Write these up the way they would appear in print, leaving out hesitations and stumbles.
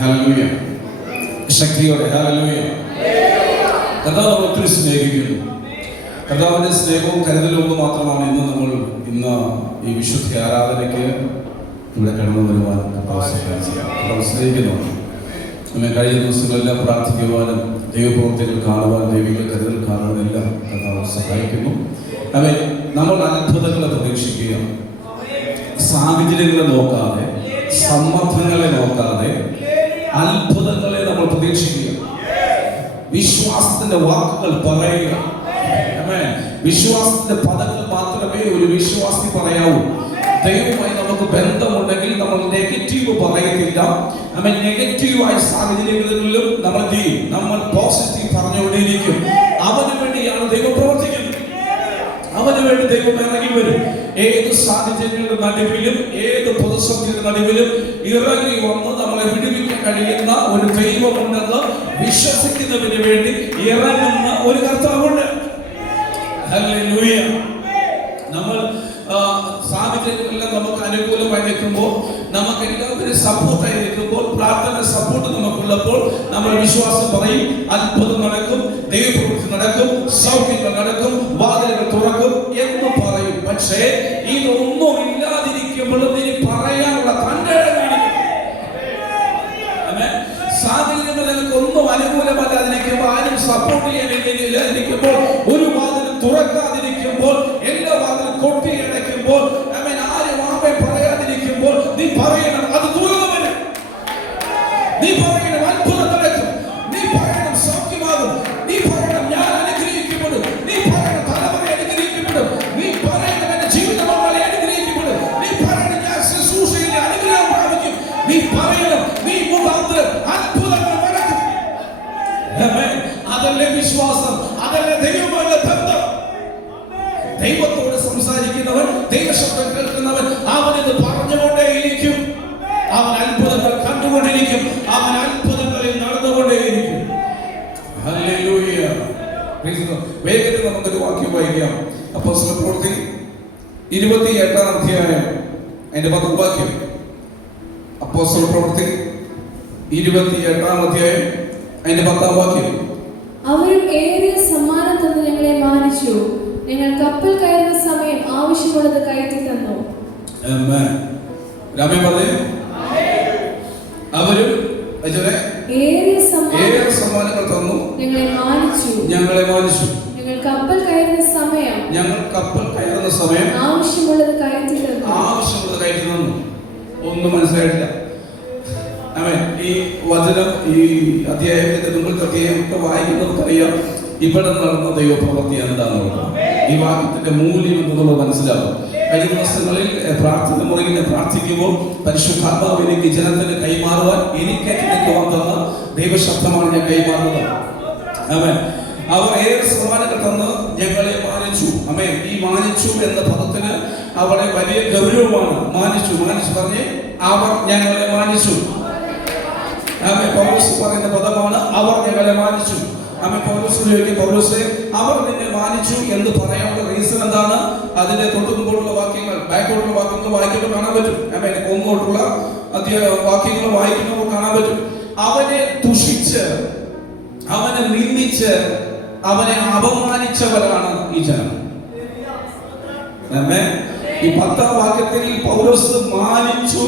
Hallelujah. ശക്തിയോടെ hallelujah. കർത്താവ് ഒത്തിരി സ്നേഹിക്കുന്നു. കർത്താവിന്റെ സ്നേഹവും കരുതലും കൊണ്ട് മാത്രമാണ് ഇന്ന് ഈ വിശുദ്ധ ആരാധനയ്ക്ക് ഇവിടെ കടന്നു വരുവാൻ കർത്താവ് സ്നേഹിക്കുന്നു. അങ്ങനെ കഴിഞ്ഞ ദിവസങ്ങളെല്ലാം പ്രാർത്ഥിക്കുവാനും ദൈവപ്രവൃത്തികൾ കാണുവാൻ, ദൈവിക കരുതൽ കാണുവാനെല്ലാം കർത്താവ് സഹായിക്കുന്നു. അവൻ നമ്മൾ അത്ഭുതങ്ങളെ പ്രതീക്ഷിക്കുക, സാഹചര്യങ്ങളെ നോക്കാതെ, സമ്മർദ്ദങ്ങളെ നോക്കാതെ അത്ഭുതങ്ങളെ നമ്മൾ പ്രതീക്ഷിക്കുക. വിശ്വാസത്തിന്റെ വാക്കുകൾ പറയുക. വിശ്വാസത്തിന്റെ പദങ്ങൾ മാത്രമേ ഒരു വിശ്വാസി പറയാവൂ. ദൈവവുമായി നമുക്ക് ബന്ധമുണ്ടെങ്കിൽ നമ്മൾ നെഗറ്റീവ് പറയത്തില്ല. നെഗറ്റീവായ സാഹചര്യങ്ങളിലും നമ്മൾ പോസിറ്റീവ് പറഞ്ഞുകൊണ്ടേയിരിക്കും. അവന് വേണ്ടിയാണ് ദൈവം പ്രവർത്തിക്കുന്നത്. അവന് വേണ്ടി ദൈവം ഇറങ്ങി വരും. ഏത് സാഹചര്യങ്ങളുടെ നടുവിലും, ഏത് പ്രതിസന്ധിയുടെ നടുവിലും ഇറങ്ങി വന്ന് നമ്മളെ വിടുവിക്കാൻ കഴിയുന്ന ഒരു ദൈവമുണ്ടെന്ന് വിശ്വസിക്കുന്നതിന് വേണ്ടി ഇറങ്ങുന്ന ഒരു കർത്താവുണ്ട്. ഹല്ലേലൂയ. നമ്മൾ സാഹചര്യങ്ങളെല്ലാം നമുക്ക് അനുകൂലമായി നിൽക്കുമ്പോൾ, നമുക്ക് എല്ലാവരും സപ്പോർട്ടായി നിൽക്കുമ്പോൾ, പ്രാർത്ഥന സപ്പോർട്ട് നമുക്കുള്ളപ്പോൾ നമ്മൾ വിശ്വാസം പറയും, അത്ഭുതം നടക്കും, ദൈവപ്രവൃത്തി നടക്കും, സൗഖ്യങ്ങൾ നടക്കും, വാതിലുകൾ തുറക്കും എന്ന് പറയും. പക്ഷേ ഇതൊന്നും ഇല്ലാതിരിക്കുമ്പോഴും ഇനി പറയാനുള്ള തന്റെ സാഹചര്യങ്ങൾ ഒന്നും അനുകൂലമല്ലാതിരിക്കുമ്പോൾ, ആരും സപ്പോർട്ട് ചെയ്യാനില്ലാതിരിക്കുമ്പോൾ, ഒരു വാതിലും തുറക്കാതിരിക്കുമ്പോൾ, എല്ലാ വാതിലും കൊട്ടിയടയ്ക്കുമ്പോൾ, ആരും ആമേ പറയാതിരിക്കുമ്പോൾ നീ പറയണം, അത് തുറന്നു. നീ പറയണം അത്ഭുതം നടക്കും, നീ പറയണം സൗഖ്യമാകും, നീ പറയണം ഞാൻ അനുഗ്രഹിക്കപ്പെടും, നീ പറയണം തലമുറ അനുഗ്രഹിക്കപ്പെടും, നീ പറയണം എന്റെ ജീവിതമായി അനുഗ്രഹിക്കപ്പെടും, നീ പറയണം ഞാൻ ശുശ്രൂഷയിൽ അനുഗ്രഹം പ്രാപിക്കും, നീ പറയണം നീ മുഖാന്തരം അത്ഭുതങ്ങൾ നടക്കും. അതല്ലേ വിശ്വാസം, അതല്ലേ ദൈവമായ ബന്ധം. ദൈവത്തോട് സംസാരിക്കുന്നവൻ, ദൈവശബ്ദം കേൾക്കുന്നവൻ, അവനിത് പറഞ്ഞുകൊണ്ടേയിരിക്കും. അവൻ അത്ഭുതങ്ങൾ കണ്ടുകൊണ്ടിരിക്കും, അവൻ അത്ഭുതങ്ങളിൽ നടന്നുകൊണ്ടേയിരിക്കും. ഹല്ലേലൂയ. വേഗത്തിൽ നമുക്കൊരു വാക്യം വായിക്കാം. അപ്പോസ്തല പ്രവൃത്തി 28-ാം അധ്യായം അതിന്റെ 10-ാം വാക്യം. അപ്പോസ്തല പ്രവൃത്തി 28-ാം അധ്യായം അതിന്റെ 10-ാം വാക്യം. അവരും ഏറിയ സമ്മാനം തന്ന് ഞങ്ങളെ മാനിച്ചു, ഞങ്ങൾ കപ്പൽ കയറുന്ന സമയം ആവശ്യമുള്ളത് കയറ്റി തന്നു. അവരും ഏറിയ സമ്മാനങ്ങൾ തന്നു, ഞങ്ങളെ മാനിച്ചു. ഞങ്ങൾ കപ്പൽ കയറുന്ന സമയം ആവശ്യമുള്ളത് കയറ്റി തന്നു. ഒന്നും മനസ്സിലായിട്ടില്ല. ഈ വചനം, ഈ അധ്യായത്തിന്റെ മുമ്പത്തെ അധ്യായമൊക്കെ വായിക്കുന്നവർക്കറിയാം ഇവിടെ നടന്ന ദൈവപ്രവൃത്തി എന്താണെന്നുള്ളത്, ഈ വാക്യത്തിന്റെ മൂല്യം എന്തെന്നുള്ളത് മനസ്സിലാവും. കഴിഞ്ഞ ദിവസങ്ങളിൽ പ്രാർത്ഥന മുറിയിൽ പ്രാർത്ഥിക്കുമ്പോൾ പരിശുദ്ധാത്മാവ് എനിക്ക് ജനത്തിന് കൈമാറുവാൻ, എനിക്ക് നിൽക്കുവാൻ തന്ന ദൈവശബ്ദമാണ് ഞാൻ കൈമാറുന്നത്. അവർ ഏറെ സമ്മാനങ്ങൾ തന്ന് ഞങ്ങളെ മാനിച്ചു. ഈ മാനിച്ചു എന്ന പദത്തിന് അവിടെ വലിയ ഗൗരവമാണ്. മാനിച്ചു പറഞ്ഞ് അവർ ഞങ്ങളെ മാനിച്ചു. പൗലോസ് പറയുന്ന പദമാണ് അവർ ഞങ്ങളെ മാനിച്ചു. പൗലോസേ അവർ നിന്നെ മാനിച്ചു എന്ന് പറയാനുള്ള റീസൺ എന്താണ്? അതിന്റെ തൊട്ടുമുമ്പോട്ടുള്ള വാക്യങ്ങൾ, ബാക്കോട്ടുള്ള വാക്യങ്ങൾ വായിക്കുമ്പോൾ കാണാൻ പറ്റും. ഒന്നോട്ടുള്ള വാക്യങ്ങൾ വായിക്കുമ്പോൾ കാണാൻ പറ്റും. അവനെ ദുഷിച്ച്, അവനെ നിന്ദിച്ച്, അവനെ അപമാനിച്ചവരാണ് ഈ ജനം. ഈ 10-ാം വാക്യത്തിൽ പൗലോസ് മാനിച്ചു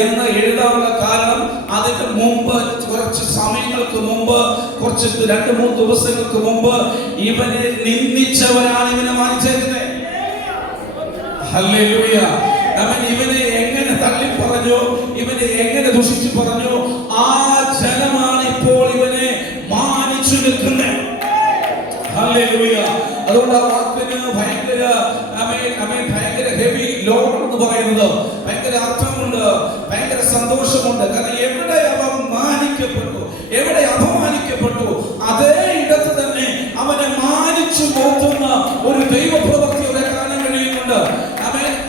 എന്ന് എഴുതാനുള്ള കാരണം, അതിന് മുമ്പ് കുറച്ച് സമയങ്ങൾക്ക് മുമ്പ്, കുറച്ച് 2-3 ദിവസങ്ങൾക്ക് മുമ്പ് ഇവനെ നിന്ദിച്ചവരാണ് ഇവനെ മാനിച്ചേക്കുന്നത്. ഹല്ലേലൂയ. ഇവനെ എങ്ങനെ തള്ളി പറഞ്ഞു, ഇവനെ എങ്ങനെ ദുഷിച്ചു പറഞ്ഞു, ആ ജനമാണ് ഇപ്പോൾ ഇവനെ മാനിച്ചു നിൽക്കുന്നത്. ഹല്ലേലൂയ. അതുകൊണ്ട് ആ വാക്കിന് ഭയങ്കര ഹെവി ലോഡ് എന്ന് പറയുന്നത് ഭയങ്കര അർത്ഥമുണ്ട്, ഭയങ്കര സന്തോഷമുണ്ട്. കാരണം എവിടെ അവൻ മാനിക്കപ്പെട്ടു, എവിടെ അപമാനിക്കപ്പെട്ടു, അതേ ഇടത്ത് തന്നെ അവനെ മാനിച്ചു നിർത്തുന്ന ഒരു ദൈവപ്രവൃത്തി അവിടെ കാണാൻ കഴിയുന്നുണ്ട്.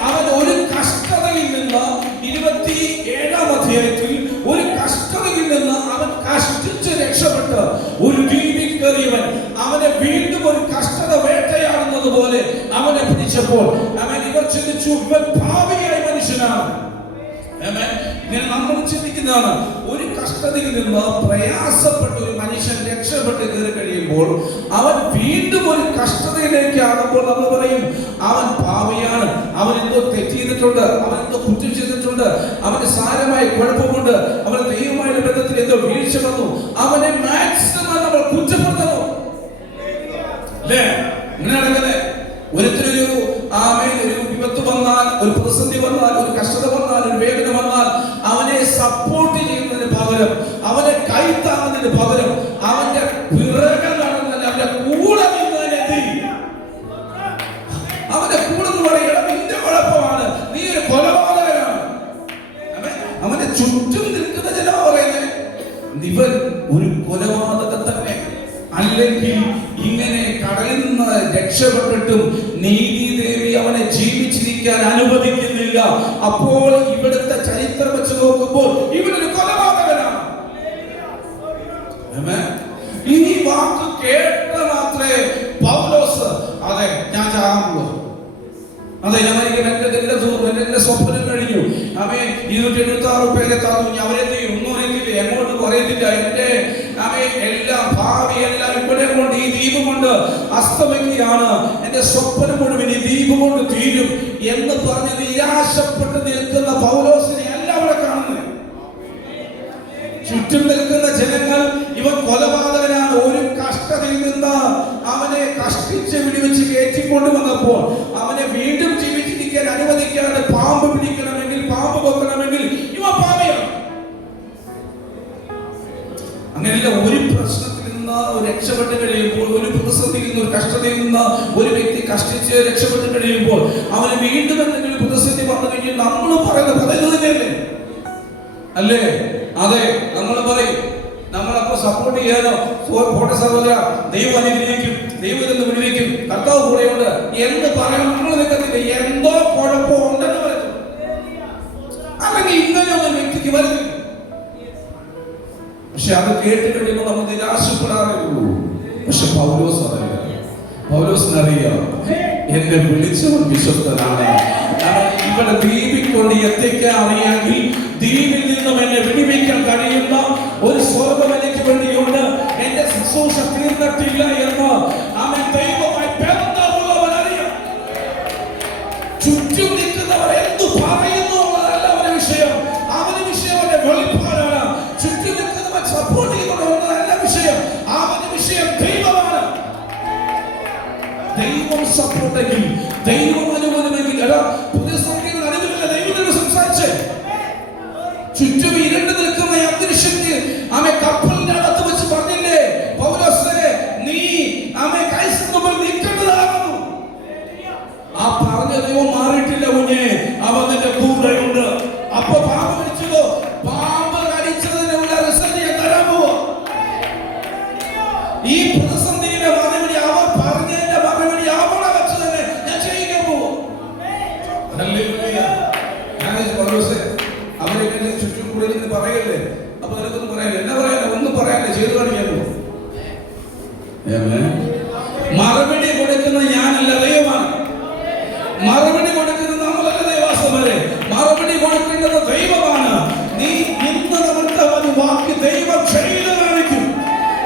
അവൻ ഒരു കഷ്ടതയിൽ നിന്ന് 27-ാം അധ്യായത്തിൽ ഒരു കഷ്ടതയിൽ നിന്ന് അവൻ കഷ്ടിച്ച് രക്ഷപ്പെട്ട് ഒരു ദ്വീപിൽ കയറിയവൻ അവനെ വീണ്ടും ഒരു കഷ്ടത വേട്ടയാടുന്നത് പോലെ അവനെ പിടിച്ചപ്പോൾ ഇവർ ചിന്തിച്ചു, ഇവൻ ഭാവിയായ മനുഷ്യനാണ്. ഇങ്ങനെ നമ്മൾ ചിന്തിക്കുന്നതാണ്. ഒരു കഷ്ടതയിൽ നിന്ന് പ്രയാസപ്പെട്ട ഒരു മനുഷ്യൻ രക്ഷപ്പെട്ട് കയറി കഴിയുമ്പോൾ അവൻ വീണ്ടും ഒരു കഷ്ടതയിലേക്ക് ആകുമ്പോൾ നമ്മൾ പറയും അവൻ പാപിയാണ്, അവൻ എന്തോ തെറ്റ് ചെയ്തിട്ടുണ്ട്, അവൻ എന്തോ കുറ്റം ചെയ്തിട്ടുണ്ട്, അവന് സാരമായ കുഴപ്പമുണ്ട്, അവൻ ദൈവമായുള്ള ബന്ധത്തിൽ എന്തോ വീഴ്ച വന്നു, അവനെ മാക്സിമം നമ്മൾ കുറ്റപ്പെടുത്തുന്നു. അല്ലേ? ഇങ്ങനെ നടക്കുന്നത്. ഒരിക്കലൊരു ഒരു വിപത്ത് വന്നാൽ, ഒരു പ്രതിസന്ധി വന്നാൽ, ഒരു കഷ്ടത വന്നാൽ, ഒരു വേദന വന്നാൽ അവനെ സപ്പോർട്ട് ചെയ്യുന്നതിന് പകരം, അവനെ കൈത്താങ്ങുന്നതിന് പകരം അവന്റെ പിറകെ നടന്നല്ല അവന്റെ കൂടെ നിന്നതിനെ അവന്റെ കൂടെ എന്ന് പറയുക നിന്റെ കുഴപ്പമാണ്, നീ ഒരു കൊലപാതകനാണ്. അവന്റെ ചുറ്റും നിൽക്കുന്ന ചില പറയുന്നത് ഇവൻ ഒരു കൊലപാതകം തന്നെ. അല്ലെങ്കിൽ ഇങ്ങനെ കടലിൽ നിന്ന് രക്ഷപ്പെട്ടിട്ടും നീതിദേവി അവനെ ജീവിച്ചിരിക്കാൻ അനുവദിക്കുന്നില്ല. അപ്പോൾ ഇവിടുത്തെ ചരിത്രം വെച്ച് നോക്കുമ്പോൾ ഇവനൊരു കൊലപാതകനാണ്. ഈ വാക്ക് കേട്ട മാത്രമേ പൗലോസ് അതെ ഞാൻ ചാകാൻ പോവാ, അതെ ഞാൻ എന്റെ സ്വപ്നം കഴിഞ്ഞു, അവൻ 276 പേരെ തന്നു, അവരെന്ത് ചെയ്യും ഒന്നും അറിയത്തില്ല, എങ്ങോട്ട് പറയത്തില്ല, എന്റെ എല്ലാം ഭാവി എല്ലാം ഇവിടെ കൊണ്ട് ഈ ദ്വീപ് കൊണ്ട് അസ്തമിക്കുകയാണ്, എന്റെ സ്വപ്നം മുഴുവൻ ഈ ദ്വീപ് കൊണ്ട് തീരും എന്ന് പറഞ്ഞ് നിരാശപ്പെട്ട് നിൽക്കുന്ന പൗലോസിനെ അല്ല അവിടെ കാണുന്നത്. ചുറ്റും നിൽക്കുന്ന ജനങ്ങൾ ഇവൻ കൊലപാതകനാണ്, ഒരു കഷ്ടതയിൽ നിന്ന് അവനെ കഷ്ടിച്ച് വിടിവെച്ച് കയറ്റിക്കൊണ്ട് വന്നപ്പോൾ അവനെ വീണ്ടും ജീവിച്ചിരിക്കാൻ അനുവദിക്കാതെ പാമ്പ് പിടിക്കണമെങ്കിൽ, പാമ്പ് കൊക്കണമെങ്കിൽ ഇവ പാപിയാണ്. അങ്ങനെയല്ല, ഒരു പ്രശ്നത്തിൽ നിന്ന് രക്ഷപ്പെട്ട് കഴിയുമ്പോൾ, ഒരു പ്രതിസന്ധിയിൽ നിന്ന്, ഒരു കഷ്ടതയിൽ നിന്ന് ഒരു വ്യക്തി കഷ്ടിച്ച് രക്ഷപ്പെട്ട് കഴിയുമ്പോൾ അവന് വീണ്ടും എന്തെങ്കിലും പ്രതിസന്ധി വന്നു കഴിഞ്ഞാൽ നമ്മൾ പറയുന്നത് തന്നെയല്ലേ? അല്ലേ? അതെ, നമ്മൾ പറയും, നമ്മളപ്പോ സപ്പോർട്ട് ചെയ്യാനോ പോട്ടെ സഹോദര, ദൈവം അനുഗ്രഹിക്കും, ദൈവം ഇതൊന്ന് വിടുവിക്കും, കർത്താവ് കൂടെയുണ്ട് എന്ന് പറയാൻ നമ്മൾ നിൽക്കത്തില്ല. എന്തോ കുഴപ്പം ഉണ്ടെന്ന് പറയുന്നു. അല്ലെങ്കിൽ ഇങ്ങനെ ഒരു വ്യക്തിക്ക് വരുന്നു. പക്ഷെ അത് കേട്ട് കഴിയുമ്പോൾ നമ്മൾ നിരാശപ്പെടാറേ ഉള്ളൂ. പക്ഷെ പൗലോസ് അറിയില്ല. പൗലോസിനറിയാം എന്നെ വിളിച്ചവൻ വിശ്വസ്തനാണ്. ഇവിടെ ദ്വീപിൽ കൊണ്ട് എത്തിക്കാൻ അറിയാമെങ്കിൽ ദ്വീപിൽ നിന്നും എന്നെ വിടിവിക്കാൻ കഴിയുന്ന ഒരു സ്വർഗ്ഗം എനിക്ക് വേണ്ടിയുണ്ട്. എന്റെ ശുശ്രൂഷ തീർന്നിട്ടില്ല എന്ന് അവൻ ദൈവമായി ബന്ധമുള്ളവനറിയാം. ചുറ്റും നിൽക്കുന്നവർ എന്തു പറയുന്നു എന്നതല്ല അവന്റെ വിഷയം. അവന്റെ വിഷയം അവന്റെ വെളിപ്പാടാണ്. ചുറ്റും നിൽക്കുന്നവർ സപ്പോർട്ട് ചെയ്യുന്നതല്ല വിഷയം. അവന്റെ വിഷയം ദൈവമാണ്. ദൈവം സപ്പോർട്ടെങ്കിൽ, ദൈവം അനുകൂലമെങ്കിൽ, പ്രതിസന്ധികൾ അനുകൂലമല്ല, ദൈവം സംസാരിച്ചേ. ചുറ്റും ഇരുണ്ട് നിൽക്കുന്ന അന്തരീക്ഷത്തിൽ ആമേ കപ്പലിന്റെ അകത്ത് വെച്ച് പറഞ്ഞില്ലേ പൗലോസേ, നീ ആമേ ക്രൈസ്തവ മുമ്പിൽ നിൽക്കേണ്ടതാകുന്നു. ആ പറഞ്ഞ ദൈവം മാറിയിട്ടില്ല കുഞ്ഞേ, അവൻ നിന്റെ കൂടെയുണ്ട്. അപ്പൊ പാമ്പ് കടിച്ചതോ, പാമ്പ് കടിച്ചതിനുള്ള റിസൾട്ട് ഞാൻ തരാൻ പോവാ. ഈ പ്രതിസന്ധിയുടെ മറുപടി അവർ പറഞ്ഞതിന്റെ മറുപടി അവിടെ വെച്ച് തന്നെ ഞാൻ ചെയ്യാൻ പോവാ. പൗലോസേ, അവരെങ്ങനെ ചുറ്റും കൂടെ നിന്ന് പറയല്ലേ, അപ്പൊ നിനക്കൊന്നും പറയാനില്ല. എന്നാ പറയാനില്ല? ഒന്നും പറയാനില്ല, ചെയ്തു കാണിക്കാൻ പോകും. മറുപടി കൊടുക്കുന്ന ഞാനല്ല, ദൈവമാണ്. മറുപടി കൊടുക്കുന്നത് നമ്മളല്ല ദൈവാസന്മാരെ, മറുപടി കൊടുക്കേണ്ടത് ദൈവമാണ്. നീ ഇന്ന് നമുക്ക് ഒരു വാക്ക് ദൈവം ചെയ്തു കാണിക്കും.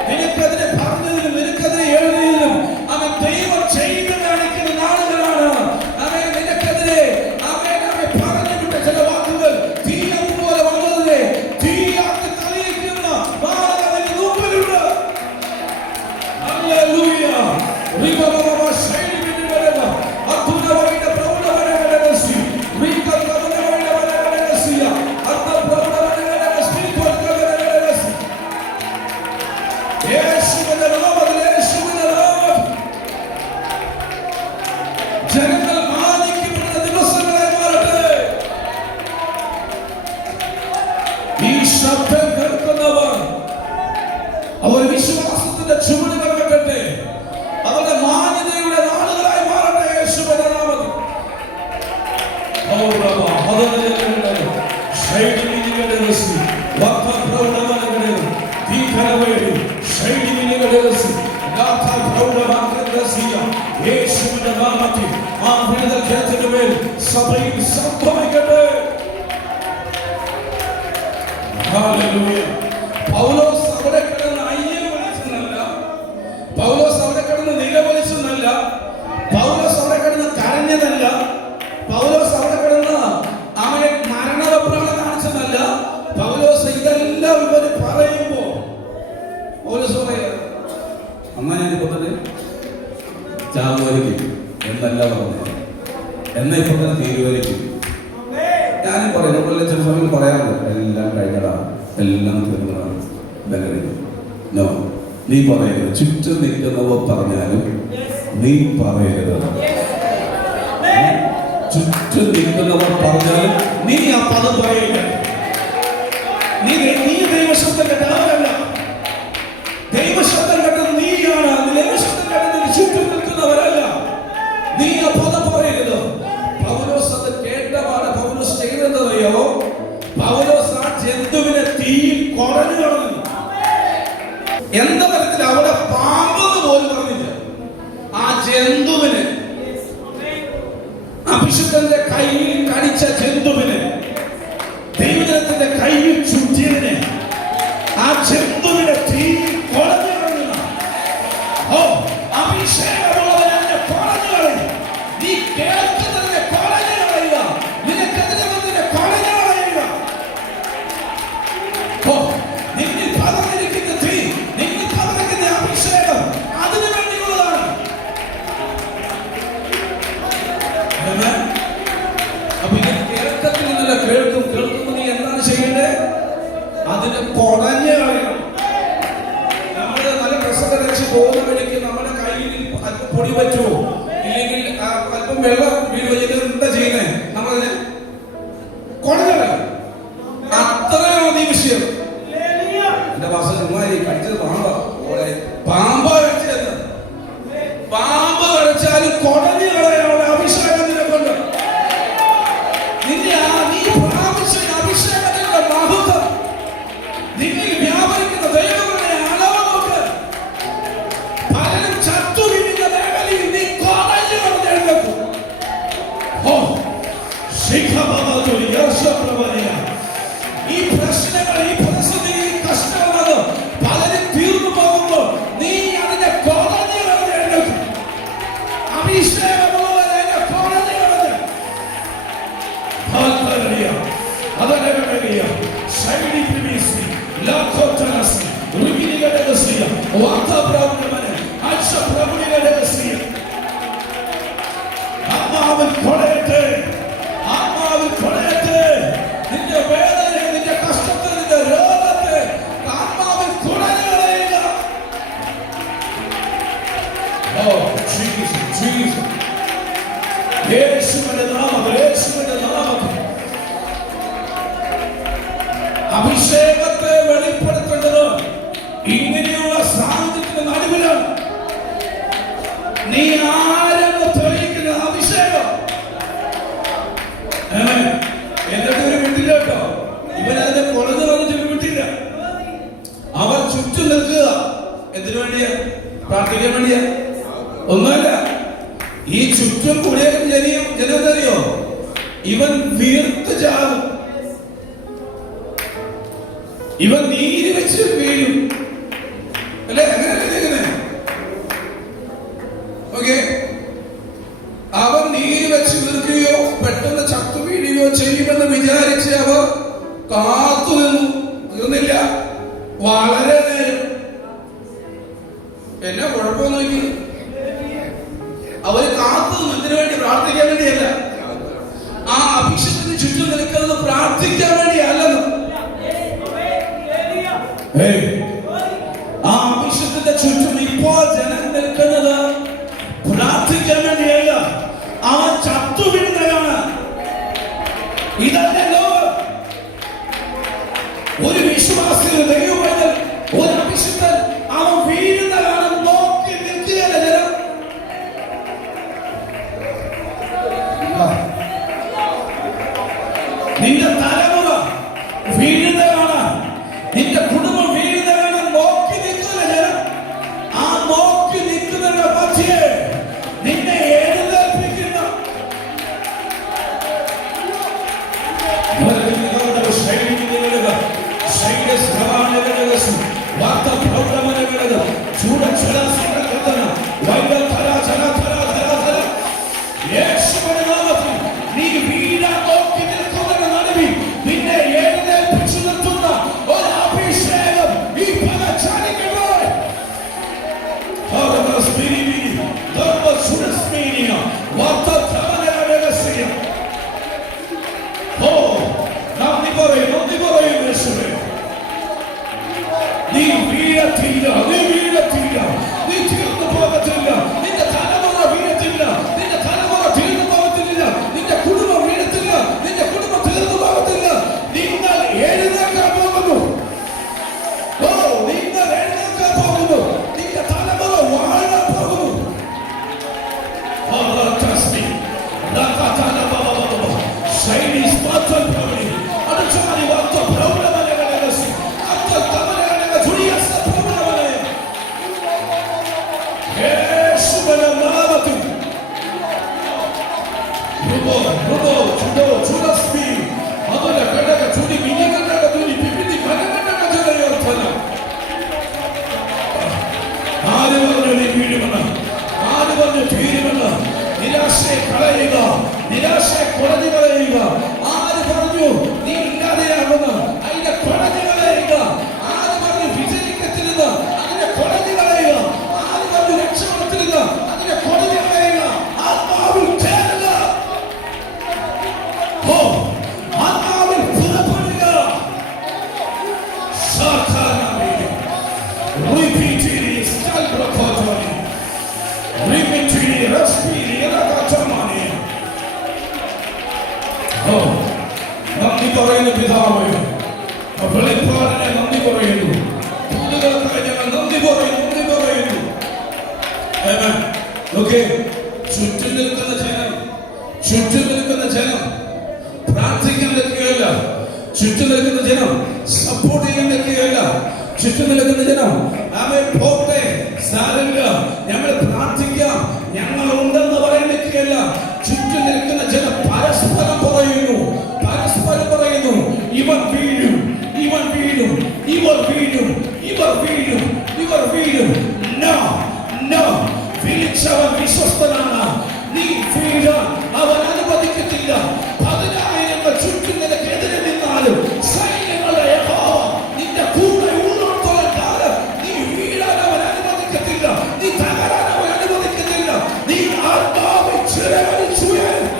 നിനക്കതിനെ പറഞ്ഞതിനും നിനക്കതിനെ എഴുതിയതിനും അവൻ ദൈവം ചെയ്തു കാണിക്കുന്ന നാളുകളാണ്. അവൻ നിനക്കെതിരെ പറഞ്ഞു വിട്ട ചില വാക്കുകൾ തീയം പോലെ വന്നതിനെ തീയാക്കി തെളിയിക്കുന്ന നാളുകളിൽ മുമ്പിലുണ്ട്. ഹല്ലേലൂയ. ജനങ്ങൾ മാനിക്കപ്പെടുന്ന ദിവസങ്ങളായി മാറട്ടെ. ഈ ശബ്ദം കേൾക്കുന്നവർ അവർ വിശ്വാസത്തിന്റെ ചുവടുകൾ വെക്കട്ടെ. അവരുടെ മാന്യതയുടെ നാളുകളായി മാറട്ടെ. യേശുവിന്റെ നാമത്തിൽ. യേശുവിന്റെ നാമത്തിൽ ആ വിടുതൽ കേന്ദ്രത്തിൽ സഭയിൽ സംഭവിക്കട്ടെ. ഹല്ലേലൂയ. പൗലോസ് അവിടെ കിടന്ന് അയ്യേ വിളിച്ചെന്നല്ല, പൗലോസ് അവിടെ കിടന്ന് നിലവിളിച്ചെന്നല്ല, പൗലോസ് അവിടെ കിടന്ന് കരഞ്ഞതല്ല, പൗലോസ് അവിടെ കിടന്ന് അവനെ മരണവെപ്രാളം കാണിച്ചതല്ല. പൗലോസ് ഇതെല്ലാം ഇവര് പറയുമ്പോ പൗലോസ് പറയാ, അന്നാ ഞാനിപ്പോ തന്നെ ചാവുമായിരിക്കും എന്നല്ല പറഞ്ഞത്, എന്നാ ഇപ്പൊ തന്നെ തീരുമാനിക്കും. ഞാനും പറയും, നമ്മളെല്ലാം ചില സമയം പറയാറുണ്ട്, എല്ലാം കഴിഞ്ഞടാ, എല്ലാം തീർന്നതാണ്, നോ, നീ പറയരുത്. ചുറ്റും നിൽക്കുന്നവർ പറഞ്ഞാലും നീ പറയരുത്. ചുറ്റും നിൽക്കുന്നവർ പറഞ്ഞാലും നീ ആ പദം പറയില്ല. നീ ദൈവശബ്ദം കേട്ടവരല്ല, ദൈവശബ്ദം കേട്ടത് നീയാണ്. ദൈവശബ്ദം കേട്ടതിന് ചുറ്റും നിൽക്കുന്നവരല്ല. നീ ആ പദം പറയരുത്. പൗലോസ് അത് കേട്ടപാട് പൗലോസ് ചെയ്തതറിയോ? പൗലോസ് ആ ജന്തുവിനെ തീയിൽ കുടഞ്ഞു കളഞ്ഞു. എന്താ തരത്തിൽ? അവിടെ പാമ്പെന്ന് പോലും പറഞ്ഞില്ല. ആ ജന്തുവിന്, അഭിഷിക്തന്റെ കയ്യിൽ കടിച്ച ജന്തുവിന്, ദൈവജനത്തിന്റെ കയ്യിൽ ചുറ്റിയതിനെ ആ ജന്തുവിനെ തീയിൽ കുടഞ്ഞു കളഞ്ഞു. ഓ, അഭിഷേകമുള്ളവനെ കുടഞ്ഞു കളയുക. നീ കേൾക്കുന്നതിനെ കുടഞ്ഞു കളയുക. നിനക്കെതിരെ വന്നതിനെ കുടഞ്ഞു കളയുക. ഓ, നിന്നിൽ പകർന്നിരിക്കുന്ന തീ, നിന്നിൽ പകർന്നിരിക്കുന്ന അഭിഷേകം അതിനു വേണ്ടിയുള്ളതാണ്. അപ്പൊ ഇത് കേൾക്കത്തില്ല, കേൾക്കും. നീ എന്താണ് ചെയ്യേണ്ടത്? അതിനെ കുടഞ്ഞു കളയണം. നമ്മള് നല്ല ഡ്രസ്സൊക്കെ ധരിച്ച് പോകുന്ന വഴിക്ക് നമ്മുടെ കയ്യിൽ അല്പം പൊടി പറ്റുമോ, ഇല്ലെങ്കിൽ അല്പം വെള്ളം വീഴുവോ, എന്താ ചെയ്യുന്നേ? നമ്മളതിനെ കുടഞ്ഞു കളയും. അത്രയാണ് ഈ വിഷയം. എന്റെ വാസന കടിച്ചത് പാമ്പ കടിച്ചത്. പാമ്പ് കടിച്ചാലും കുടഞ്ഞു കളയാനുള്ള അഭിഷേകത്തിനെ കൊണ്ട് നിന്നെ നീ പ്രാപിച്ച അഭിഷേകത്തിന്റെ മഹത്വം, നിന്നിൽ വ്യാപരിക്കുന്ന ദൈവങ്ങളുടെ അളവ് നോക്ക്. പലരും ചത്തു വീഴുന്ന മേഖലയിൽ നീ കുടഞ്ഞു കളഞ്ഞെഴുന്നേക്കും. ഓ, ഈ പ്രശ്നങ്ങൾ, ഈ പ്രതിസന്ധി, ഈ കഷ്ടങ്ങൾ പലരും തീർന്നു പോകുമ്പോൾ നീ അതിനെ കുടഞ്ഞു കളഞ്ഞെഴുന്നേക്കും. അഭിഷേകമുള്ളവരെ കുടഞ്ഞു കളഞ്ഞ് നിന്റെ വേദനയെ, നിന്റെ കഷ്ടത്തെ, നിന്റെ രോഗത്തെ ആത്മാവിൽ കുടഞ്ഞു കളയുക. ഓ, ജീസസ്, യേശുവിന്റെ നാമത്തിൽ, യേശുവിന്റെ നാമത്തിൽ അഭിഷേകത്തെ വെളിപ്പെടുത്തേണ്ടത് ഇങ്ങനെയുള്ള സാഹചര്യത്തിന്റെ നടുവിലാണ്. നീ ആരെന്ന് തെളിയിക്കുന്ന അഭിഷേകം. എന്നിട്ട് ഒരു വിട്ടില്ല കേട്ടോ, ഇവനതിനെ കുടഞ്ഞു കളഞ്ഞിട്ട് വിട്ടില്ല. അവർ ചുറ്റും നിൽക്കുക. എന്തിനു വേണ്ടിയാ? പ്രാർത്ഥിക്കാൻ വേണ്ടിയാ? ഒന്നുമല്ല. ഈ ചുറ്റും കൂടിയാലും ജനതറിയോ, ഇവൻ വീർത്ത് ചാവും, ഇവൻ നീര് വെച്ച് വീഴും. അല്ലെ? അങ്ങനെ ഓക്കെ. അവൻ നീര് വെച്ച് വീർക്കുകയോ പെട്ടെന്ന് ചത്തു വീഴുകയോ ചെയ്യുമെന്ന് വിചാരിച്ച് അവർ കാത്തു നിന്നു. തീർന്നില്ല, വളരെ നേരം. എന്നാ കുഴപ്പമെന്ന് നോക്കി? അവര് കാത്തു നിന്നു. ഇതിനു വേണ്ടി പ്രാർത്ഥിക്കാൻ വേണ്ടിയല്ല. ആ അഭിഷേകത്തിന് ചുറ്റും നിൽക്കുന്നത് പ്രാർത്ഥിക്കാൻ വേണ്ടിയല്ലെന്ന്. ആ അഭിഷേകത്തിന്റെ ചുറ്റും ഇപ്പോൾ ജനം നിൽക്കുന്നത് പ്രാർത്ഥിക്കാൻ വേണ്ടിയല്ല, അവൻ ചത്തു വീഴുന്നതാണ്. ഇതല്ലേ ലോകം. ഒരു വിശ്വാസിയുടെ ദൈവവേദൻ, ഒരു അഭിഷേകൻ അവൻ വീഴുന്നതാണ് നോക്കി നിൽക്കുകയല്ല ജനം. നിന്റെ തലമുറ വീഴുന്നതാണ്, നിന്റെ കുടുംബം വീഴുന്നതാണ് നോക്കി നിൽക്കുന്ന ജനം. ആ നോക്കി നിൽക്കുന്നതിന്റെ മധ്യേ നിന്നെ എഴുന്നേൽപ്പിക്കുന്ന ശൈലി വാർത്ത പ്രൗഢമനകളത് ചൂട ചല സകലതന വൈദ ധര ധര ധര ധര ധര യേശുവിന്റെ നാമത്തിൽ നീ വീണ നോക്കി നിൽക്കുന്ന നടുവിൽ നിന്നെ എഴുന്നേൽപ്പിച്ചു നിർത്തുന്ന ഒരു അഭിഷേകം ഈ പകച്ചാലിക്കുമ്പോൾ വാർത്ത നന്ദി പറയും യേശുവേ. നീ വീഴത്തില്ല, നീ വീഴത്തില്ല, നീ തീർന്നു പോകത്തില്ല, നിന്റെ തലമുറ വീഴത്തില്ല, നിന്റെ തലമുറ തീർന്നു പോകത്തില്ല, നിന്റെ കുടുംബം വീഴത്തില്ല, നിന്റെ കുടുംബം തീർന്നു പോകത്തില്ല. നിങ്ങൾ എഴുന്നേൽക്കാൻ പോകുന്നു. ഓ, നിങ്ങൾ എഴുന്നേൽക്കാൻ പോകുന്നു. നിന്റെ തലമുറ വാഴാൻ പോകുന്നു. Chinese battle family. Adachari watto problem alegasi. Atto tamane alega juriya sa problem ale. Yesu bana namatu. Rubo Judas bi. Adala kadaga judi mini kadaga judi pipiti kadaga jada yorthana. Aare varne veedumana. Aare varne theerumana. Nirashe kalayuക. നിരാശയെ കൊടതി കളയുക. ആര് പറഞ്ഞു നീ ഇല്ലാതെയാകുന്ന അതിന്റെ കൊടതി കളയുക. ആര് പറഞ്ഞു വിജയിക്കത്തില്ലെന്ന് അതിന്റെ കൊടതി കളയുക. ആര് പറഞ്ഞു രക്ഷപ്പെടത്തില്ലെന്ന് അതിന്റെ കൊടതി കളയുക. ആത്മാവിൽ ചേരുക. ഓ, ആത്മാവിൽ പുറപ്പെടുക. സാധാരണ റിപ്പീറ്റിലി സ്കൽബ്രക്കോട്ടോനി റിപ്പീറ്റിലി റെസ്പിരി എലകട്ടമാനി. നന്ദി പറയുന്നു പിതാവേ, വെളിപ്പാടിനെ നന്ദി പറയുന്നു. ഞങ്ങൾ നന്ദി പറയുന്നു. ചുറ്റും നിൽക്കുന്ന ജനം പ്രാർത്ഥിക്കാൻ നിൽക്കുകയല്ല. ചുറ്റും നിൽക്കുന്ന ജനം സപ്പോർട്ട് ചെയ്യാൻ നിൽക്കുകയല്ല. ചുറ്റും നിൽക്കുന്ന ജനം അവൻ പോട്ടെ, സാരമില്ല, ഞങ്ങൾ പ്രാർത്ഥിക്കാം, ഞങ്ങൾ ഉണ്ടെന്ന് പറയാൻ നിൽക്കുകയല്ല. ചുറ്റും നിൽക്കുന്ന ജനം പരസ്പരം പറയുന്നു. ഇവർ വീഴും, ഇവർ വീഴും, ഇവർ വീഴും, ഇവർ വീഴും, ഇവർ വീഴും. വിളിച്ചവൻ വിശ്വസ്തനാണ്. നീ വീഴാൻ അവൻ അനുവദിക്കത്തില്ല. 10,000 ചുറ്റും നിനക്കെതിരെ നിന്നാലും സൈന്യങ്ങളുടെ യഹോവ നിന്റെ കൂടെ ഉള്ളിടത്തോളം കാലം നീ വീഴാൻ അവൻ അനുവദിക്കത്തില്ല. നീ തകരാൻ അവൻ അനുവദിക്കത്തില്ല. നീ ആത്മാവിൽ ചിറകടിച്ചുയരും.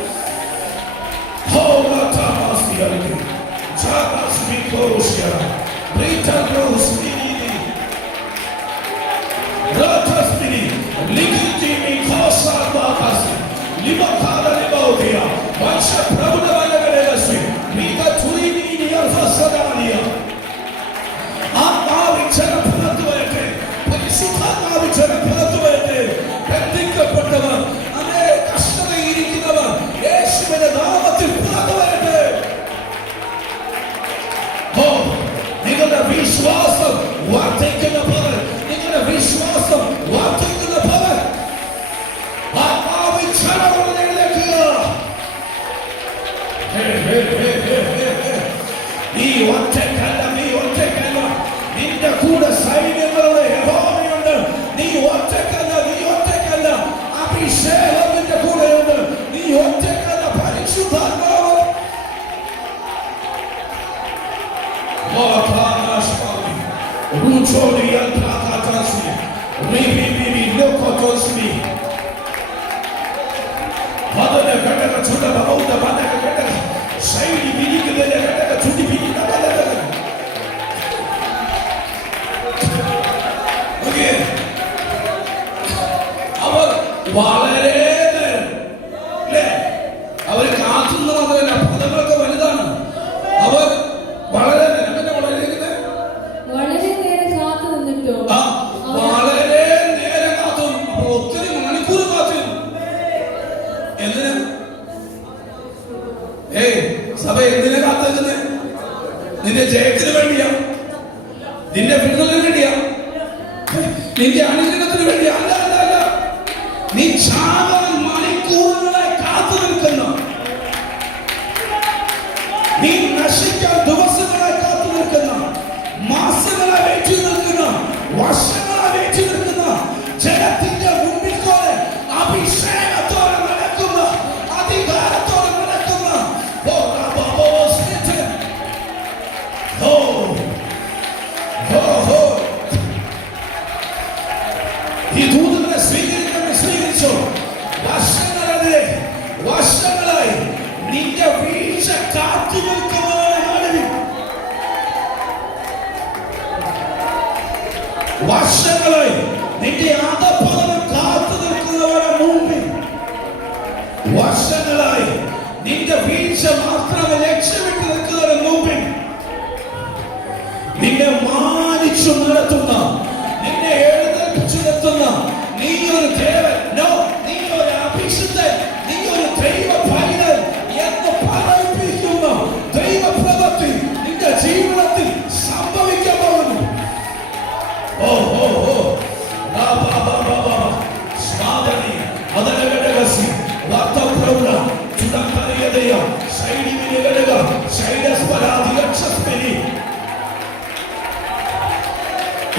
ബന്ധിക്കപ്പെട്ടവർ, അതേ കഷ്ടതയിരിക്കുന്നവർ യേശുവിന്റെ നാമത്തിൽ പുറത്തു വരട്ടെ. നിങ്ങളുടെ വിശ്വാസം വർദ്ധിക്കുന്ന പവർ, നിങ്ങളുടെ വിശ്വാസം വർദ്ധിക്കുന്ന പവർ ആത്മാവിൽ ചലനങ്ങളിലേക്ക്. നീ ഒറ്റക്കല്ല, നീ ഒറ്റക്കല്ല, നിന്റെ കൂടെ സൈന്യങ്ങളുടെ യഹോവയുണ്ട്. നീ ഒറ്റക്കല്ല, നീ ഒറ്റക്കല്ല, അഭിഷേകം നിന്റെ കൂടെയുണ്ട്. നീ ഒറ്റക്കല്ല, പരിശുദ്ധാത്മാവ്. Rucholi al-Prakatasi, Ribi Lokotosmi. Padana Kataka Chuda Bauda Padaka Kataka, Saidi Bilika Kataka Chudi Bilika Padaka. Okay. Our Valere, our Katuna, Padaka Validana, our Valere. വളരെ നേരം കാത്തു, ഒത്തിരി മണിക്കൂർ കാത്തു. എന്തിനാ സഭ എന്തിനാ കാത്തുനിൽക്കുന്നത്? നിന്റെ ജയത്തിന് വേണ്ടിയാ? നിന്റെ വിടുതലിന് വേണ്ടിയാ? നിന്റെ അനുഗ്രഹത്തിന് വേണ്ടിയാ? അല്ല അല്ല അല്ല. നീ ചാകാൻ മണിക്കൂറുകളെ കാത്തു നിൽക്കുന്ന, നീ നശിക്കാൻ ദിവസങ്ങളെ കാത്തു നിൽക്കുന്ന, മാസങ്ങളെ വെച്ചു നിൽക്കുന്ന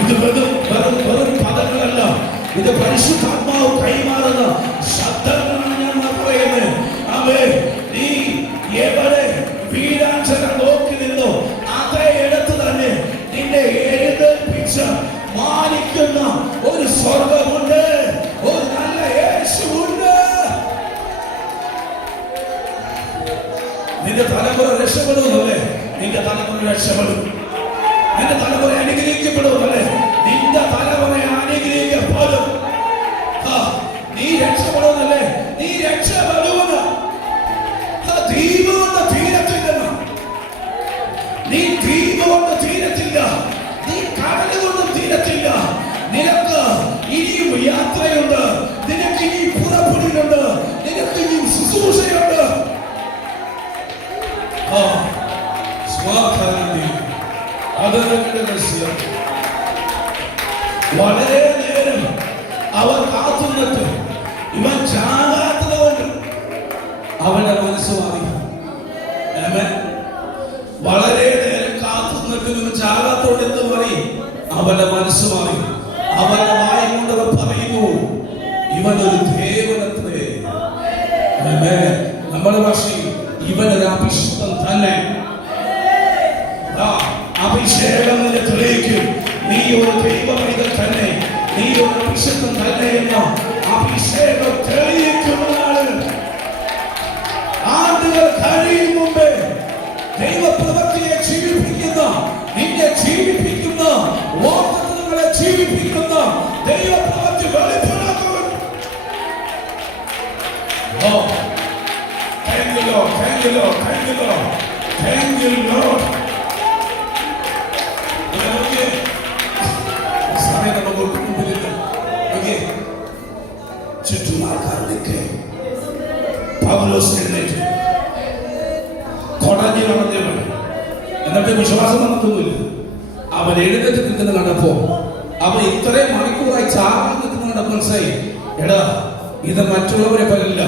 ഇത് വെറും പദങ്ങളല്ല, ഇത് പരിശുദ്ധാത്മാവ് കൈമാറുന്ന ശബ്ദങ്ങളാണ് ഞാൻ പറയുന്നത്. ആമേൻ. നീ എവിടെ വീഴാൻ നോക്കി നിന്നോ അതേ ഇടത്ത് തന്നെ നിന്നെ എഴുന്നേൽപ്പിച്ച് മാനിക്കുന്ന ഒരു സ്വർഗമുണ്ട്, ഒരു നല്ല യേശുവുണ്ട്. നിന്റെ തലമുറ രക്ഷപ്പെടുന്നല്ലേ? നിന്റെ തലമുറ രക്ഷപ്പെടും. നിന്റെ തലമുറ അനുഗ്രഹിക്കപ്പെടുന്നല്ലേ? നിന്റെ തലമുറ അനുഗ്രഹിക്കപ്പെടും. നീ രക്ഷപ്പെടുന്നല്ലേ? നീ രക്ഷപ്പെടുമെന്ന് ദ്വീപ് കൊണ്ട് തീരത്തില്ല. നീ ദ്വീപ് കൊണ്ട് തീരത്തില്ല. നീ കടല് കൊണ്ടും തീരത്തില്ല. നിനക്ക് ഇനിയും യാത്രയുണ്ട്. നിനക്ക് ഇനി പുറപ്പെടലുണ്ട്. നിനക്ക് ഇനിയും ശുശ്രൂഷയുണ്ട്. വളരെ നേരം അവർ കാത്തുനിന്നിട്ട് ഇവൻ ചാകാത്തതുകൊണ്ട് അവന്റെ മനസ്സ് മാറി. വളരെ നേരം കാത്തുനിന്നിട്ട് ഇവൻ ചാകാത്തോണ്ട് എന്ന് പറയും, അവന്റെ മനസ്സ് മാറി. അവന്റെ വായി കൊണ്ട് അവർ പറയുന്നു, ഇവനൊരു ദേവനത്രേ. നമ്മുടെ ഭാഷയിൽ ഇവനൊരു അഭിഷേകം തന്നെ. അഭിഷേകം നിന്നെ തെളിയിക്കും. നീ ഒരു ദൈവമൈതൽ തന്നെ, നീ ഒരു അഭിഷേകം തന്നെ എന്ന അഭിഷേകം തെളിയിക്കുന്നതാണ്. ആണ്ടുകൾ കഴിയും മുമ്പേ ദൈവപ്രവൃത്തിയെ ജീവിപ്പിക്കുന്ന, നിന്നെ ജീവിപ്പിക്കുന്ന, വാഗ്ദത്തങ്ങളെ ജീവിപ്പിക്കുന്ന ദൈവപ്രവൃത്തി വെളിപ്പെടുത്തും. Thank you, Lord. Thank you, Lord. Thank you, Lord. Thank you, Lord. ചുറ്റും ആൾക്കാരുടെ പൗലോസ് എഴുന്നേറ്റ് കൊടഞ്ഞു കളഞ്ഞവൻ. എന്നിട്ട് വിശ്വാസം നമുക്കൊന്നുമില്ല. അവൻ എഴുന്നേറ്റ് നിൽക്കുന്ന കണ്ടപ്പോ, അവൻ ഇത്രയും മണിക്കൂറായി ചാകാൻ നിൽക്കുന്ന കണ്ടപ്പോൾ മനസ്സിലായി, എടാ ഇത് മറ്റുള്ളവരെ പോലല്ല,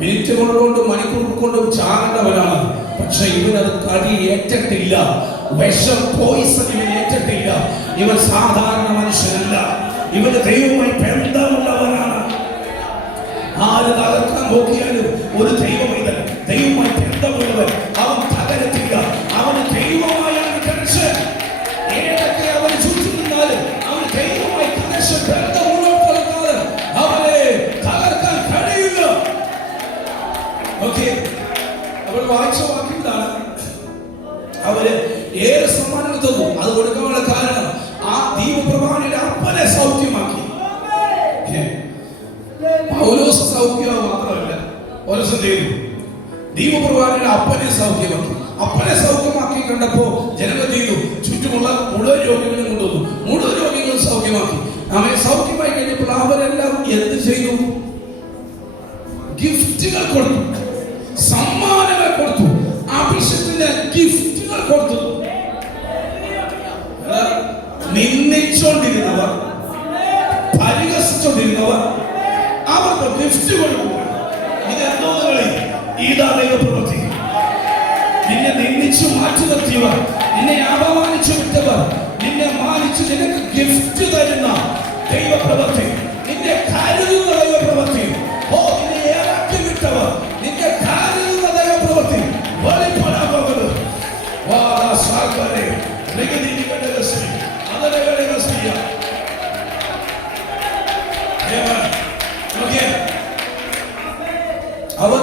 മിനിറ്റ് കൊണ്ടും മണിക്കൂർ കൊണ്ടും ചാകേണ്ടവനാണ്. പക്ഷെ ഇവനത് കടി ഏറ്റിട്ടില്ല. വിഷം പോയിസൺ ഇവൻ ഏറ്റിട്ടില്ല. ഇവൻ സാധാരണ മനുഷ്യനല്ല. ഇവന് ദൈവവുമായി ബന്ധമുള്ളവനാണ്. ആര് തകർക്കാൻ നോക്കിയാലും ഒരു ദൈവമൈതൽ, ദൈവവുമായി ബന്ധമുള്ളവൻ, അവൻ തകരത്തില്ല. അവന് ദൈവമായാണ് കണക്ഷൻ. ഏതൊക്കെ അവന് ചുറ്റും നിന്നാലും അവന് ദൈവമായി കണക്ഷൻ ബന്ധമുള്ളവർക്കാൾ അവനെ തകർക്കാൻ കഴിയില്ല. ഓക്കെ, അവൾ വായിച്ച വാക്യങ്ങളാണ്. അവര് ഏറെ സമ്മാനങ്ങൾ തന്നു. അത് കൊടുക്കാനുള്ള കാരണം ആ ദീപപ്രവാണിയുടെ അപ്പനെ സൗഖ്യമാക്കി. പൗലോസ് സൗഖ്യം മാത്രമല്ല, പൗലോസ് ചെയ്തു ദീപപ്രവാണിയുടെ അപ്പനെ സൗഖ്യമാക്കി. അപ്പനെ സൗഖ്യമാക്കി കണ്ടപ്പോ ജനങ്ങൾ ചെയ്തു ചുറ്റുമുള്ള മുഴുവൻ രോഗികളും കൊണ്ടുവന്നു. മുഴുവൻ രോഗികളും സൗഖ്യമാക്കി. അവനെ സൗഖ്യമായി കഴിഞ്ഞപ്പോൾ അവരെല്ലാം എന്ത് ചെയ്തു? ഗിഫ്റ്റുകൾ കൊടുത്തു, സമ്മാനങ്ങൾ കൊടുത്തു, അഭിഷേകത്തിന്റെ ഗിഫ്റ്റുകൾ കൊടുത്തു. നിന്ദിച്ചോണ്ടിരുന്നവർ, പരിഹസിച്ചോണ്ടിരുന്നവർ അവർക്ക് ഗിഫ്റ്റ് കൊടുക്കും. ഇതെന്തോ കളി? ഇതാ ദൈവപ്രവൃത്തി. നിന്നെ നിന്ദിച്ചു മാറ്റി നിർത്തിയവർ, നിന്നെ അപമാനിച്ചു വിട്ടവർ, നിന്നെ മാനിച്ചു നിനക്ക് ഗിഫ്റ്റ് തരുന്ന ദൈവപ്രവൃത്തി, നിന്നെ കരുതുന്ന ദൈവപ്രവൃത്തി. നിന്നെ ഇറക്കി വിട്ടവർ, നിന്നെ കരുതുന്ന ദൈവപ്രവൃത്തി വെളിപ്പെടാൻ പോകുന്നത്. അവർ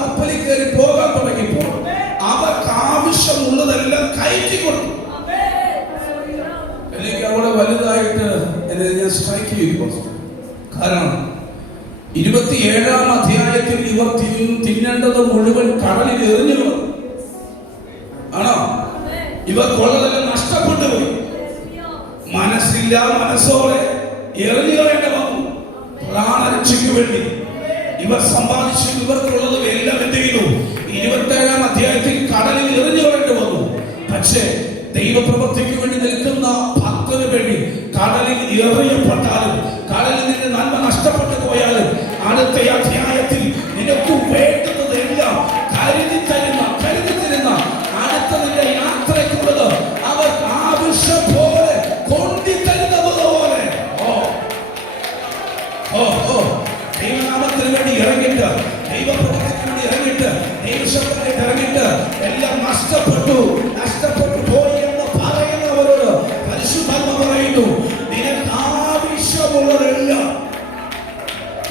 കപ്പലിൽ കയറി പോകാൻ തുടങ്ങിയപ്പോൾ അവർക്ക് ആവശ്യമുള്ളതെല്ലാം കയറ്റി കൊടുത്തു. എനിക്ക് അവിടെ വലുതായിട്ട് എന്നെ ഞാൻ സ്ട്രൈക്ക് ചെയ്തു. കാരണം 27-ാം അധ്യായത്തിൽ ഇവർ തിന്നേണ്ടത് മുഴുവൻ കടലിൽ എറിഞ്ഞു ആണോ? ഇവർക്കുള്ളതെല്ലാം നഷ്ടപ്പെട്ടു പോയി. മനസ്സില്ല, മനസ്സോടെ എറിഞ്ഞു കളയേണ്ട വന്നു. പ്രാണരക്ഷയ്ക്ക് വേണ്ടി ഇവർ സമ്പാദിച്ചു. ഇവർക്കുള്ളത് എല്ലാം എന്ത് ചെയ്തു? 27-ാം അധ്യായത്തിൽ കടലിൽ എറിഞ്ഞു കളയേണ്ടി വന്നു. പക്ഷേ ദൈവപ്രവൃത്തിക്ക് വേണ്ടി നിൽക്കുന്ന ഭക്തന് വേണ്ടി കടലിൽ എറിയപ്പെട്ടാലും, കടലിൽ നിന്ന് നന്മ നഷ്ടപ്പെട്ടു പോയാലും, അടുത്ത അധ്യായത്തിൽ നിനക്കും ദൈവശബ്ദത്തെ ഇറങ്ങിയിട്ട് എല്ലാം നഷ്ടപ്പെട്ടു പോയി എന്ന് പറയുന്നവരോട് പരിശുദ്ധാത്മ പറയുന്നു, നിനക്ക് ആവശ്യമുള്ളതെല്ലാം,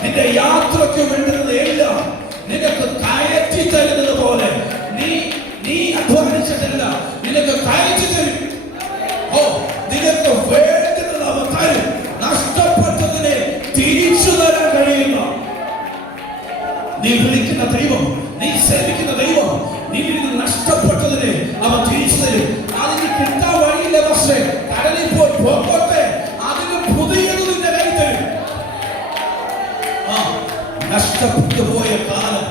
നിന്റെ യാത്രയ്ക്ക് വേണ്ടുന്നതെല്ലാം നിനക്ക് കയറ്റി തരുന്നത് പോലെ നീ അധ്വാനിച്ചിട്ടില്ല, നിനക്ക് കയറ്റി തരും. ഓ, നിനക്ക് വേണ്ടുന്നത് അവൻ തരും. നഷ്ടപ്പെട്ടതിനെ തിരിച്ചു തരാൻ കഴിയുന്ന നീ വിളിക്കുന്ന ദൈവം, നീ സേവിക്കുന്ന ദൈവം, നീ നഷ്ടപ്പെട്ടതിനെ അവൻ തിരിച്ചു തരും. അതിന് കിട്ടാൻ വഴിയില്ല, പക്ഷേ കടലിൽ പോയി പോകട്ടെ, അതിന് പുതിയത് നിന്റെ കൈ തരും. നഷ്ടപ്പെട്ടു പോയ കാലം,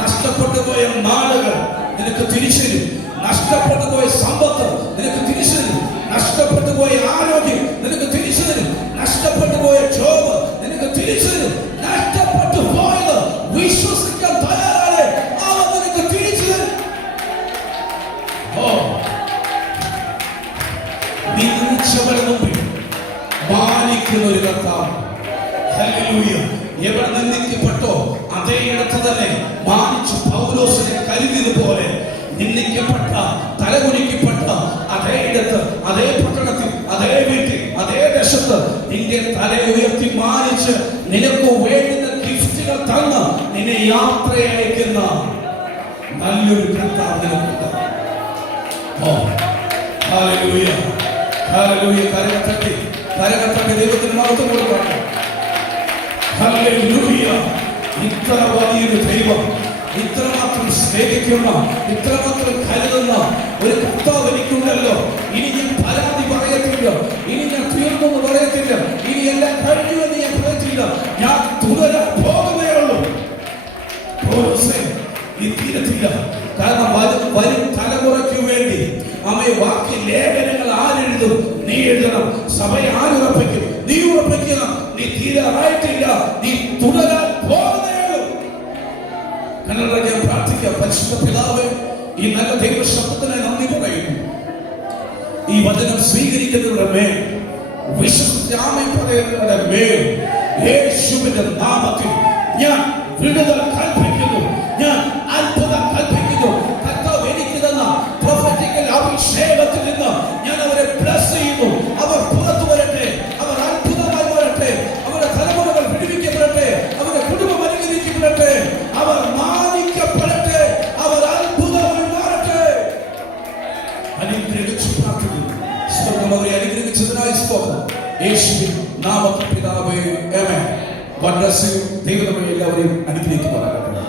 നഷ്ടപ്പെട്ടു പോയ നാളുകൾ നിനക്ക് തിരിച്ചു തരും. നഷ്ടപ്പെട്ടു പോയ സമ്പത്ത് നിനക്ക് തിരിച്ചു തരും. നഷ്ടപ്പെട്ടു പോയ ആരോഗ്യം നിനക്ക് തിരിച്ചു തരും. നഷ്ടപ്പെട്ടു പോയ ജോബ് നിനക്ക് തിരിച്ചു തരും. നഷ്ടപ്പെട്ടു പോയത് വിശ്വസിക്കാൻ തയ്യാറാണ്, അവൻ നിനക്ക് തിരിച്ചു തരും. നീ നിശ്ചവരുടെ മുമ്പിൽ മാനിക്കുന്ന ഒരു കർത്താവ്. ഹല്ലേലൂയ. എവിടെ നിന്ദിക്കപ്പെട്ടോ അതേ ഇടത്ത് തന്നെ മാനിച്ചു പൗലോസിനെ കരുതിയതുപോലെ നിന്ദിക്കപ്പെട്ട, തലകുനിക്കപ്പെട്ട അതേ ഇടത്ത്, അതേ പട്ടണത്തിൽ, അതേ വീട്ടിൽ, അതേ ദേശത്ത് നിന്റെ തല ഉയർത്തി മാനിച്ച് നിനക്ക് വേണ്ടുന്ന ഗിഫ്റ്റുകൾ തന്ന് നിന്നെ യാത്രയയക്കുന്ന നല്ലൊരു കർത്താവ് നിനക്കുണ്ട്. Hallelujah, hallelujah. കരകത്തട്ടി ദൈവത്തിന് മഹത്വം കൊടുക്കണം. ഹല്ലേലൂയ. ഇത്ര വലിയൊരു ദൈവം, ഇത്രമാത്രം സ്നേഹിക്കുന്ന, ഇത്രമാത്രം കരുതുന്ന ഒരു കർത്താവ് എനിക്കുണ്ടല്ലോ. ഇനി ഞാൻ പരാതി പറയത്തില്ല, ഇനി ഞാൻ തീർന്നെന്ന് പറയത്തില്ല, ഇനി എല്ലാം കഴിഞ്ഞു എന്ന് ഞാൻ പറയത്തില്ല. ഞാൻ തുടരാൻ പോകുന്നേ ഉള്ളൂ. ഈ തീരത്തില്ല. കാരണം വരും തലമുറയ്ക്ക് വേണ്ടി ബാക്കി ലേഖനങ്ങൾ ആരെഴുതും? നീ എഴുതണം. സഭയെ ആരുറപ്പിക്കും? നീ ഉറപ്പിക്കണം. നീ തീരാറായിട്ടില്ല, നീ തുടരാൻ പോകുന്നേയുള്ളൂ. കണ്ണട ഞാൻ പ്രാർത്ഥിക്കാം. പരിശുദ്ധ പിതാവേ, ഈ നല്ല ദൈവശബ്ദത്തിനായി നന്ദി പറയുന്നു. ഈ വചനം സ്വീകരിക്കുന്നവരുടെ മേൽ, വിശ്വസിച്ച് ആമേൻ പറയുന്നവരുടെ മേൽ യേശുവിന്റെ നാമത്തിൽ ഞാൻ വിടുതൽ കൽപ്പിക്കുന്നു, ഞാൻ അത്ഭുതം കൽപ്പിക്കുന്നു. കർത്താവ് എനിക്ക് തന്ന പ്രൊഫറ്റിക്കൽ അഭിഷേകത്തിൽ നിന്ന് ഞാൻ അവരെ ബ്ലസ് ചെയ്യുന്നു. അവർ പുറത്തു വരട്ടെ, അവർ അത്ഭുതമായി വരട്ടെ, അവരുടെ തലമുറകൾ വിടുവിക്കപ്പെടട്ടെ, അവരുടെ കുടുംബം അനുഗ്രഹിക്കപ്പെടട്ടെ, അവർ മാനിക്കപ്പെടട്ടെ, അവർ അത്ഭുതമായി മാറട്ടെ. അനുഗ്രഹിച്ചു പ്രാർത്ഥിക്കുന്നു. സ്വർഗ്ഗം അവരെ അനുഗ്രഹിച്ചതിനായി സ്തോത്രം. യേശുവിൻ നാമത്തിൽ പിതാവേ, ആമേൻ. God bless you. ദൈവം നമ്മെ എല്ലാവരെയും അനുഗ്രഹിക്കുമാറാകട്ടെ.